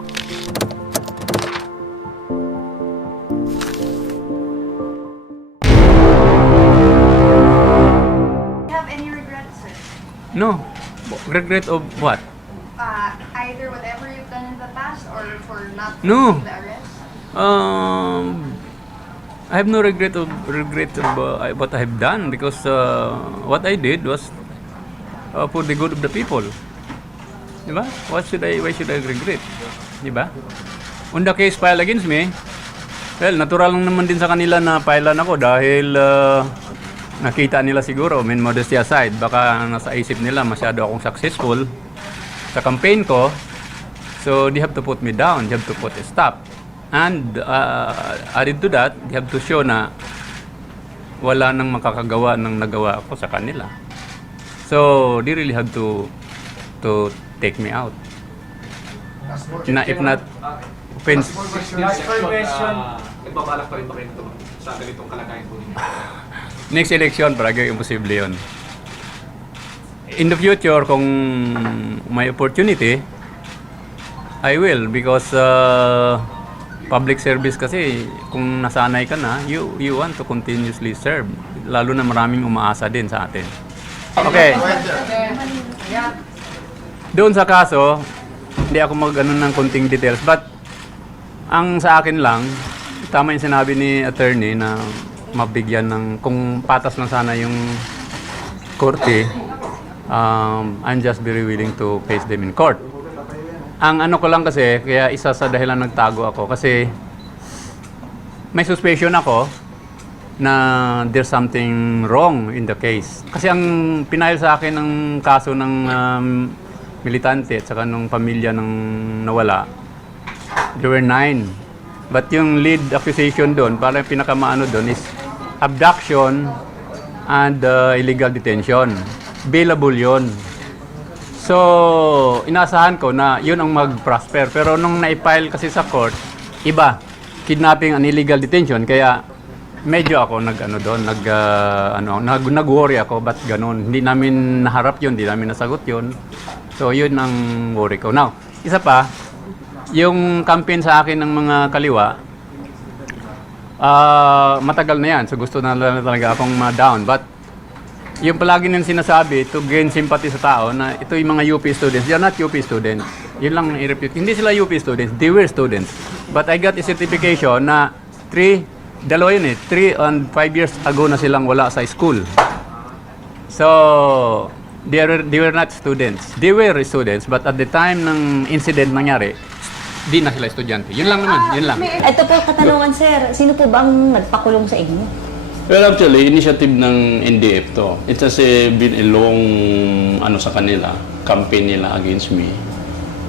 Have any regrets, sir? No. Regret of what? Either whatever you've done in the past or for not No. facing the arrest? I have no regret of what I have done because what I did was for the good of the people. Diba? Why should I regret? Diba? On the case filed against me, well, natural lang naman din sa kanila na filean ako dahil nakita nila siguro, modesty aside, baka nasa isip nila masyado akong successful sa campaign ko. So, they have to put me down. They have to put a stop. And added to that, they have to show na wala nang makakagawa ng nagawa ako sa kanila. So, they really have to take me out. Na, if not, offense. Last question. Nagbabalak pa rin ba kayo sa ganitong kalagayan po ninyo? Next election, parang imposible yun. In the future, kung may opportunity, I will because public service kasi, kung nasanay ka na, you want to continuously serve. Lalo na maraming umaasa din sa atin. Okay. Doon sa kaso, hindi ako mag-ano ng konting details. But, ang sa akin lang, tama yung sinabi ni attorney na mabigyan ng, kung patas lang sana yung korte, I'm just very willing to face them in court. Ang ano ko lang kasi, kaya isa sa dahilan nagtago ako, kasi may suspicion ako na there's something wrong in the case. Kasi ang pinahil sa akin ng kaso ng militante at saka ng pamilya ng nawala, there were 9. But yung lead accusation doon, parang pinakamaano doon is abduction and illegal detention. Bailable yun. So, inaasahan ko na yun ang mag-prosper. Pero nung na-file kasi sa court, iba. Kidnapping and illegal detention. Kaya medyo ako nag-worry ako. Ba't ganun? Hindi namin naharap yun. Hindi namin nasagot yun. So, yun ang worry ko. Now, isa pa, yung campaign sa akin ng mga kaliwa, matagal na yan. So, gusto na talaga akong ma-down. But, yung palagi nang sinasabi to gain sympathy sa tao na ito yung mga UP students. They are not UP students. Yun lang i-repeat. Hindi sila UP students. They were students. But I got a certification na 3 and 5 years ago na silang wala sa school. So, they were not students. They were students, but at the time ng incident nangyari, di na sila estudyante. Yun lang naman. Yun lang. Ito po katanungan, sir. Sino po bang nagpakulong sa inyo? Well, actually, initiative ng NDF to. It has been a long, sa kanila, campaign nila against me.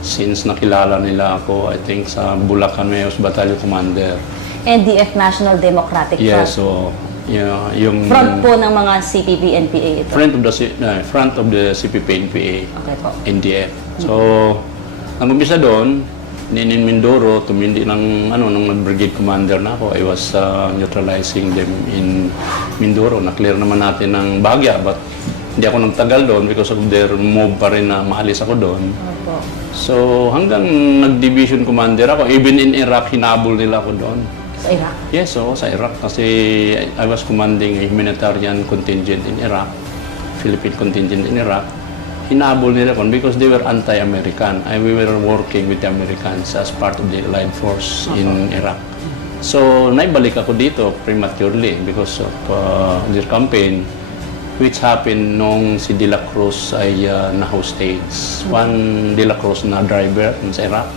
Since nakilala nila ako, I think, sa Bulacan Mayos Battalion Commander. NDF, National Democratic Front. Yes, so, yung... Front po ng mga CPP, NPA ito. Front of the CPP, NPA, Okay po. NDF. So, ang umpisa doon, in Mindoro, tumindi ng brigade commander na ako. I was neutralizing them in Mindoro. Na-clear naman natin ng Bagya, but hindi ako nagtagal doon because of their move pa rin na maalis ako doon. Opo. So, hanggang nag-division commander ako. Even in Iraq, hinabol nila ako doon. Sa Iraq? Yes, so sa Iraq. Kasi I was commanding a humanitarian contingent in Iraq, Philippine contingent in Iraq. Hinabol nila ko because they were anti-American. We were working with the Americans as part of the Allied Force in Iraq. So, naibalik ako dito prematurely because of their campaign, which happened nung si De La Cruz ay na-hostage. One De La Cruz na driver sa Iraq.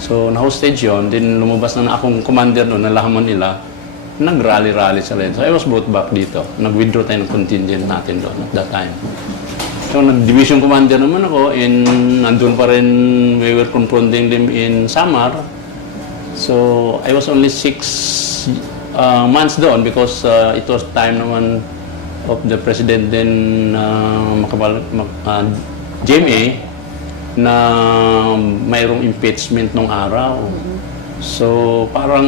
So, na-hostage yun. Then, lumabas na akong commander doon, nalaman nila, nag-rally-rally sila. So, I was brought back dito. Nag-withdraw tayo ng contingent natin doon at that time. So, nag-division commander naman ako and nandun pa rin, we were confronting them in Samar. So, I was only 6 months doon because it was time naman of the president then GMA na mayroong impeachment nung araw. So, parang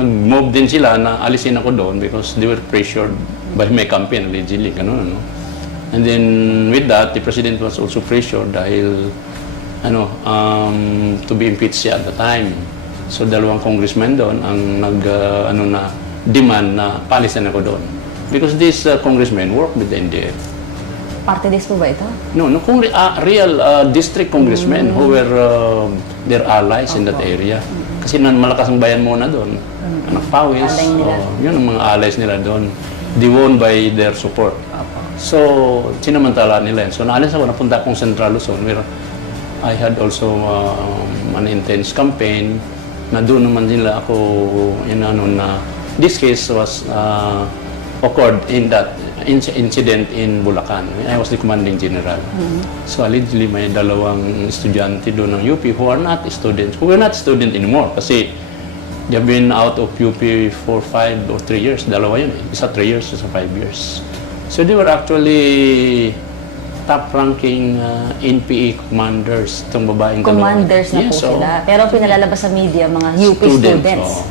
nag-move din sila na alisin ako doon because they were pressured by my campaign, allegedly, ganun, ano. And then, with that, the president was also pressured dahil to be impeached siya at the time. So dalawang congressmen doon ang demand na palisan ako doon. Because these congressmen work with the NDF. Party list po ba ito? No, real district congressmen who were their allies in that area. Kasi malakas ang bayan muna doon. Anak Pawis, Alay nila. yun ang mga allies nila doon. They won by their support. So, sinamantala nila yun. So, naalis ako, napunta akong Central Luzon where I had also an intense campaign na doon naman nila ako na this case was occurred in that incident in Bulacan. I was the commanding general. So allegedly may dalawang estudyante doon ng UP who are not students, who were not student anymore kasi they have been out of UP for 5 or 3 years. Dalawa yun eh. Isa 3 years, isa 5 years. So they were actually top-ranking NPA commanders, itong babaeng dalawa. Commanders na po sila. Pero pinalalabas sa media, mga UP students.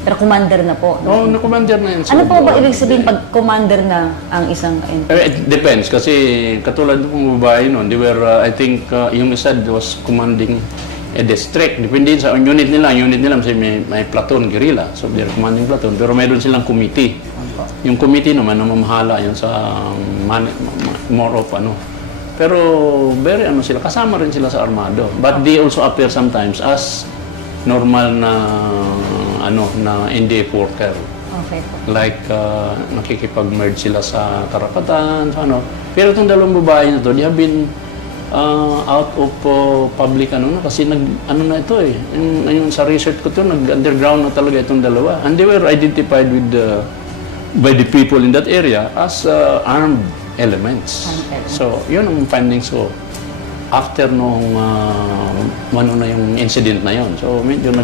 Pero commander na po. Oo, na-commander na yun. Ano po ba ibig sabihin pag commander na ang isang NPA? It depends kasi katulad ng babae noon, they were, I think, yung isa was commanding a district. Depende sa unit nila. Unit nila may platoon, guerrilla. So they're commanding platoon. Pero mayroon silang committee. Yung committee naman, namamahala yun sa more of Pero very sila, kasama rin sila sa armado. But they also appear sometimes as normal na na NDF worker. Okay po. Like nakikipag-merge sila sa karapatan, sa Pero itong dalawang babae na to, they have been out of public kasi na ito eh. Yung sa research ko to, nag-underground na talaga itong dalawa. And they were identified with by the people in that area as armed elements. So, yun ang findings ko after nung na yung incident na yun. So, medyo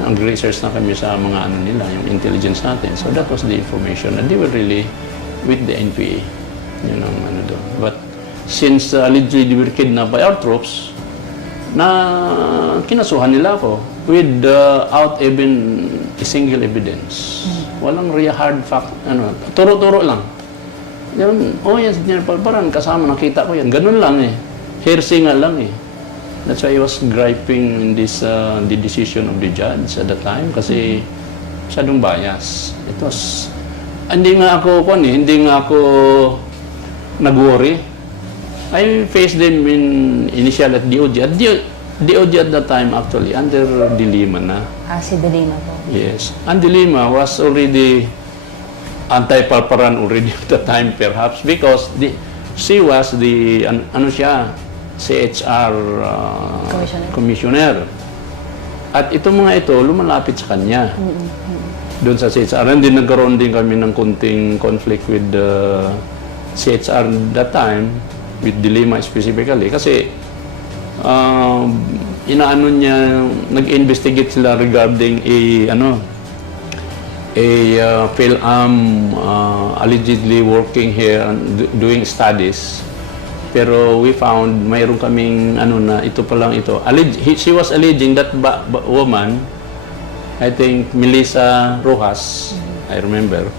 nag-research na kami sa mga nila, yung intelligence natin. So, that was the information. And they were really with the NPA. Yun ang doon. But, since allegedly they were kidnapped by our troops, na kinasuhan nila ako without even a single evidence. Walang real hard fact, turo-turo lang. Yan, yan, General Palparan, kasama, nakita ko yan. Ganun lang eh. Hearsay nga lang eh. That's why I was griping in this, the decision of the judge at the time kasi masyadong bias. It was, hindi nga ako nag-worry. I faced them initial at DOJ. At DOJ at that time actually, under De Lima na. Si De Lima po. Yes. And De Lima was already anti-Palparan already at the time perhaps because she was the, CHR commissioner. At itong mga ito, lumalapit sa kanya. Doon sa CHR. And then nagkaroon din kami ng kunting conflict with the CHR that time, with De Lima specifically. Kasi nag-investigate sila regarding PhilAm allegedly working here and doing studies. Pero we found mayroon kaming ito pa lang ito. She was alleging that woman, I think Melissa Rojas, I remember,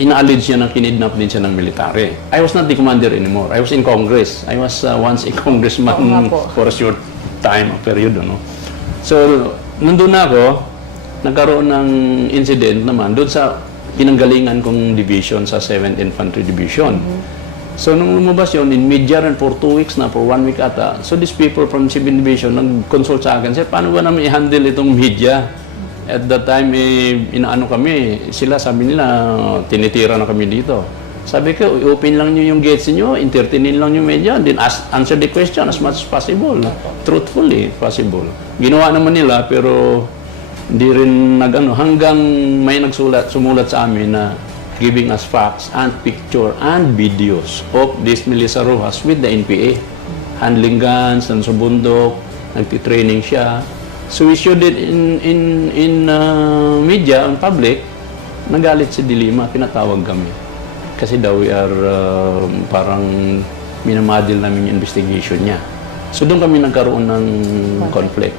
ina-allege siya na kinidnap din siya ng military. I was not the commander anymore. I was in Congress. I was once a congressman for a short time, period. So, nandun na ako, nagkaroon ng incident naman doon sa pinanggalingan kong division sa 7th Infantry Division. So, nung lumabas yun, in mid-year for 2 weeks na, for 1 week ata, so these people from 7th Division nag-consult sa akin, paano ba namin i-handle itong media? At that time, kami, sila sabi nila, tinitira na kami dito. Sabi ko, i-open lang nyo yung gates nyo, entertainin lang yung media, then answer the question as much as possible. Truthfully, possible. Ginawa naman nila, pero hindi rin hanggang may sumulat sa amin na giving us facts and picture and videos of this Melissa Rojas with the NPA. Handling guns, sa bundok, nagtitraining siya. So we showed it in media, in public. Nagalit si De Lima, pinatawag kami. Kasi daw we are parang minamadil namin yung investigation niya. So doon kami nagkaroon ng conflict.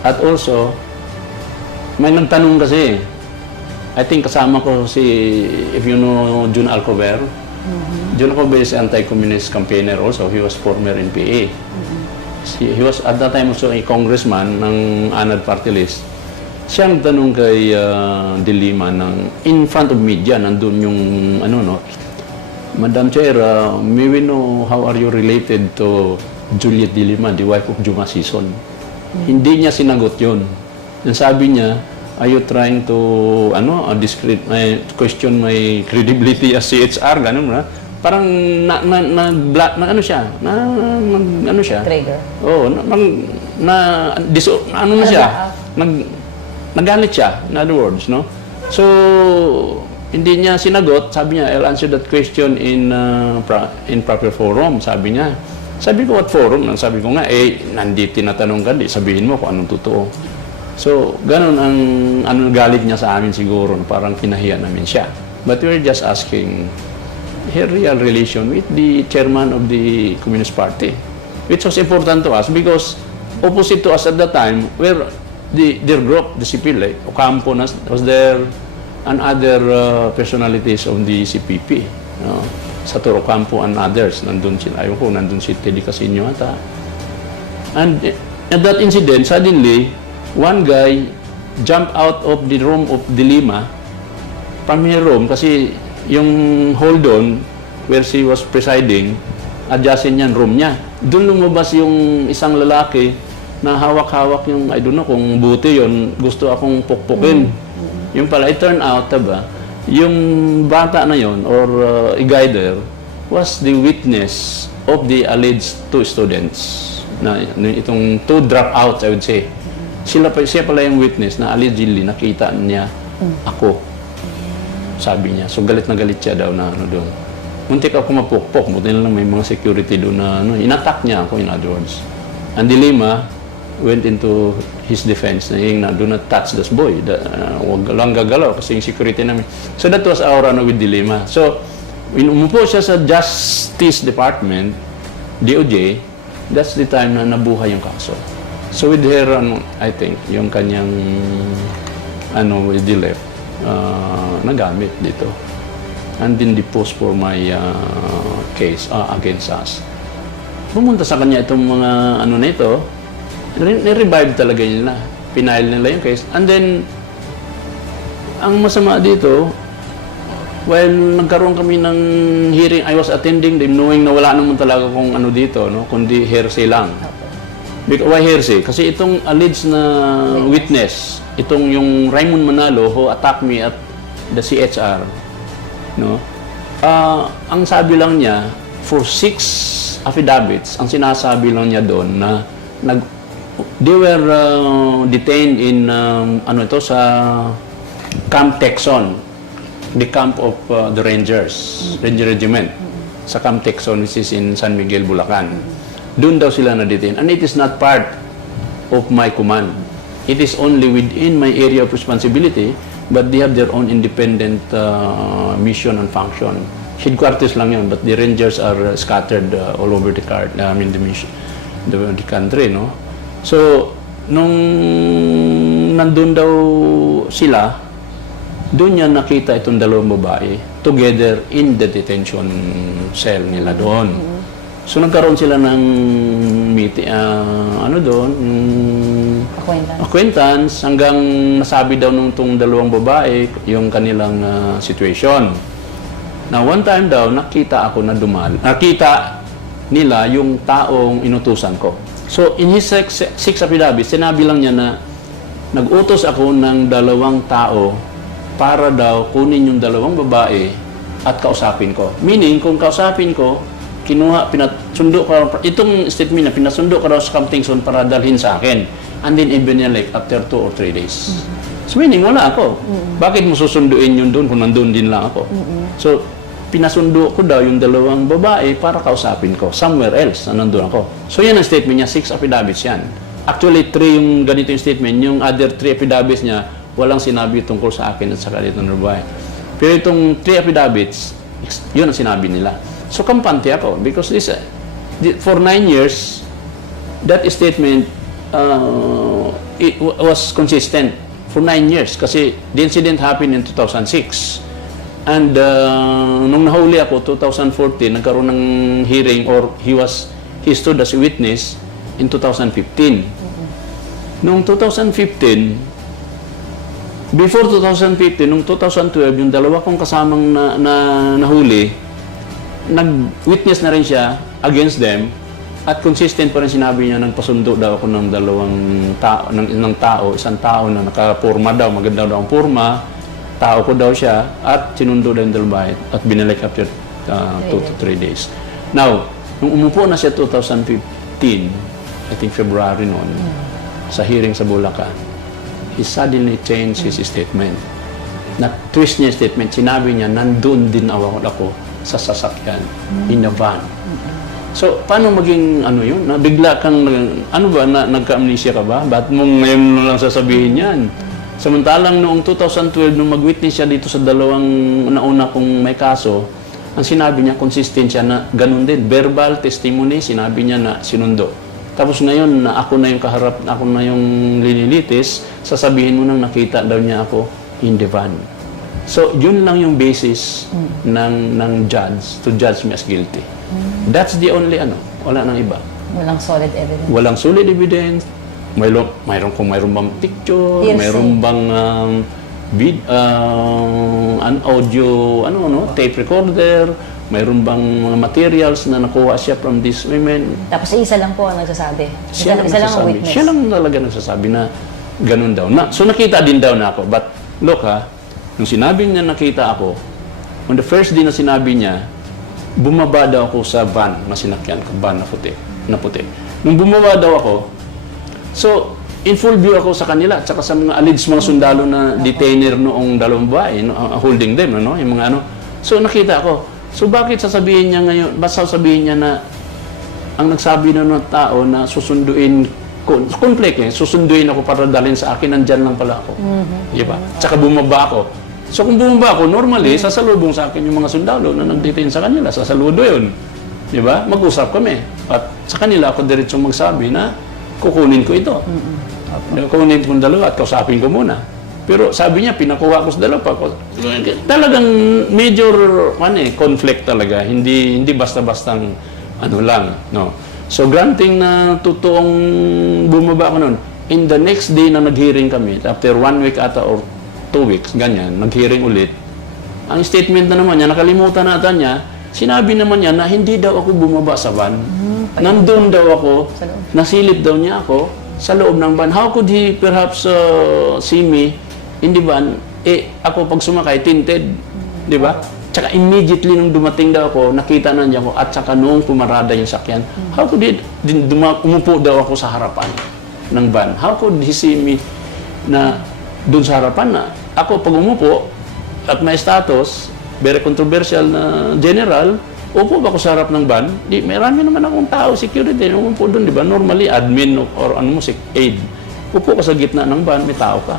At also, may nagtanong kasi, I think kasama ko if you know Jun Alcover. Jun Alcover is anti-communist campaigner also. He was former NPA. he was at that time also a congressman ng ANAD party list. Siyang tanong kay De Lima in front of media, nandun yung Madam Chair, may we know how are you related to Juliet De Lima, the wife of Juma Sison? Hindi niya sinagot yun. Ang sabi niya, are you trying to question my credibility as CHR? Ganun na. Parang siya. Trigger. Oo, nagalit siya, in other words, no? So, hindi niya sinagot, sabi niya, I'll answer that question in proper forum, sabi niya. Sabi ko, what forum? Sabi ko nga, nandito tinatanong ka, di sabihin mo kung anong totoo. So, ganun ang galit niya sa amin siguro, parang kinahiya namin siya. But we're just asking her real relation with the chairman of the Communist Party, which was important to us because opposite to us at that time were their group, the CPL, Ocampo was there, and other personalities of the CPP, Sator Ocampo and others, nandun sila, ayaw ko, nandun si Teddy Casino ata. And at that incident, suddenly, one guy jumped out of the room of De Lima, from her room, kasi yung hold on where she was presiding, adjacent yan, room niya. Doon lumabas yung isang lalaki na hawak-hawak yung, I don't know kung buti yon, gusto akong pukpukin. Yung pala, it turned out, yung bata na yon or guider was the witness of the alleged 2 students. Na itong 2 dropouts, I would say. Siya pala yung witness na allegedly nakita niya ako. Sabi niya. So galit na galit siya daw na doon. Muntik ako mapukpok. Buti na lang may mga security doon na inattack niya ako, in other words. And De Lima went into his defense na do not touch this boy. Huwag lang gagalaw kasi yung security namin. So that was our with De Lima. So umupo siya sa Justice Department, DOJ, that's the time na nabuhay yung kaso. So with her, I think, yung kanyang with the left, nagamit dito. And then deposed for my case against us. Pumunta sa kanya itong mga na ito, ni-revive talaga nila. Pinail nila yung case. And then, ang masama dito, while nagkaroon kami ng hearing, I was attending them knowing na wala naman talaga kung dito, kundi hearsay lang. Why hearsay? Kasi itong alleged na witness, itong yung Raymond Manalo who attacked me at the CHR, ang sabi lang niya, for 6 affidavits, ang sinasabi lang niya doon na they were detained in sa Camp Texon, the camp of the Ranger Regiment, sa Camp Texon, which is in San Miguel, Bulacan. Doon daw sila na-detain. And it is not part of my command. It is only within my area of responsibility, but they have their own independent mission and function. Headquarters lang yun, but the Rangers are scattered all over the country, no? So, nung nandun daw sila, doon niya nakita itong dalawang babae together in the detention cell nila doon. So, nagkaroon sila ng meeting, acquaintance, hanggang nasabi daw nung itong dalawang babae yung kanilang situation. Now, one time daw, nakita nila yung taong inutusan ko. So, in his 6 affidavits, sinabi lang niya na nag-utos ako ng 2 tao para daw kunin yung 2 babae at kausapin ko. Meaning, kung kausapin ko, pinasundo ko, itong statement na pinasundo ko daw sa Camp Texon para dalhin sa akin. And then, even like after 2 or 3 days. So, meaning, wala ako. Bakit mo susunduin yun doon kung nandun din lang ako? So, pinasundo ko daw yung 2 babae para kausapin ko somewhere else na nandun ako. So, yan ang statement niya, 6 affidavits yan. Actually, 3 yung ganito yung statement. Yung other 3 affidavits niya, walang sinabi tungkol sa akin at sa kanito ng babae. Pero itong 3 affidavits, yun ang sinabi nila. So, kampante ako because for 9 years, that statement it was consistent for 9 years kasi the incident happened in 2006. And nung nahuli ako, 2014, nagkaroon ng hearing or he stood as a witness in 2015. Noong 2015, before 2015, noong 2012, yung dalawa kong kasamang nahuli, nag-witness na rin siya against them at consistent pa rin sinabi niya nagpasundo daw ako ng dalawang tao, isang tao na nakapurma daw, maganda daw ang purma, tao ko daw siya at sinundo daw yung dalawa at binalik after 2 to 3 days. Now, nung umupo na siya 2015, I think February noon, sa hearing sa Bulacan, he suddenly changed his statement. Na-twist niya yung statement. Sinabi niya, nandun din ako sa sasakyan, in a van. So, paano maging ano yun? Bigla kang, ano ba, nagka-amnesia ka ba? Ba't mong ngayon lang sasabihin yan? Samantalang noong 2012, nung mag-witness siya dito sa dalawang nauna kong may kaso, ang sinabi niya, consistent siya na ganun din. Verbal testimony, sinabi niya na sinundo. Tapos ngayon, na ako na yung kaharap, ako na yung linilitis, sasabihin mo nang nakita daw niya ako in the van. So, yun lang yung basis ng judge to judge me as guilty. That's the only wala nang iba. Walang solid evidence. Walang solid evidence. Mayroon bang picture, Hearsay. mayroon bang audio, tape recorder, mayroon bang mga materials na nakuha siya from these women. Tapos isa lang po ang nagsasabi. Siya lang Isa lang ang nagsasabi. witness. Siya lang talaga nagsasabi na ganun daw. So nakita din daw na ako. But look nung sinabi niya nakita ako, on the first day na sinabi niya, bumaba daw ako sa van na sinakyan ko, van na puti. Nung bumaba daw ako, so in full view ako sa kanila, at saka sa mga alleged mga sundalo na detainer noong dalawang babae, holding them, yung mga So nakita ako. So bakit sasabihin niya ngayon, basta sasabihin niya na ang nagsabi na ng tao na susunduin ko, conflict susunduin ako para dalhin sa akin, nandyan lang pala ako. Di ba? Tsaka bumaba ako. So kung bumaba ako, normally, sasalubong sa akin yung mga sundalo na nag-detain sa kanila, sasaludo yun. Di ba? Mag-usap kami. At sa kanila ako diretsong magsabi na kukunin ko ito. Kukunin ko yung dalawa at kausapin ko muna. Pero sabi niya, pinakuha ko sa dalawa ko. Talagang major conflict talaga. Hindi basta-bastang lang. No? So granting na totoong bumaba ko noon, in the next day na nag-hearing kami, after 1 week ata or 2 weeks, ganyan, nag-hearing ulit, ang statement na naman niya, nakalimutan na niya, sinabi naman niya na hindi daw ako bumaba sa van. Nandun daw ako, nasilip daw niya ako sa loob ng van. How could he perhaps see me in the van? Ako pag sumakay, tinted. Di ba? Tsaka immediately nung dumating daw ako, nakita na niya ako, at saka noong pumarada yung sakyan, how could he, umupo daw ako sa harapan ng van. How could he see me na doon sa harapan na ako pag umupo at may status, very controversial na general, upo ba ako sa harap ng van? Marami naman akong tao, security, umupo doon, di ba? Normally, admin or aid. Upo ka sa gitna ng van, may tao ka.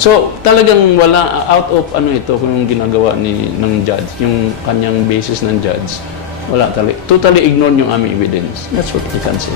So, talagang wala, out of ito, kung yung ginagawa ng judge, yung kanyang basis ng judge, wala talaga. Totally ignore yung aming evidence. That's what we can say.